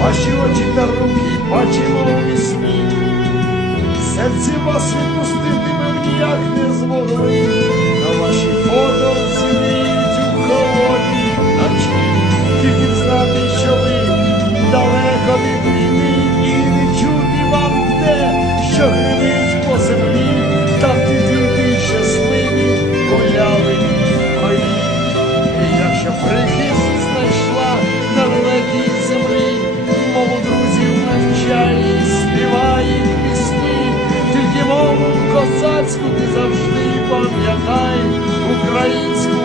ваші очі та руки бачимо у вісні, серці вас відпустити ми ніяк не змогли, на ваші фото ціліють у холодній ночі, тільки знати, що ви далеко від війни. Тільки ти завжди пам'ятай, українська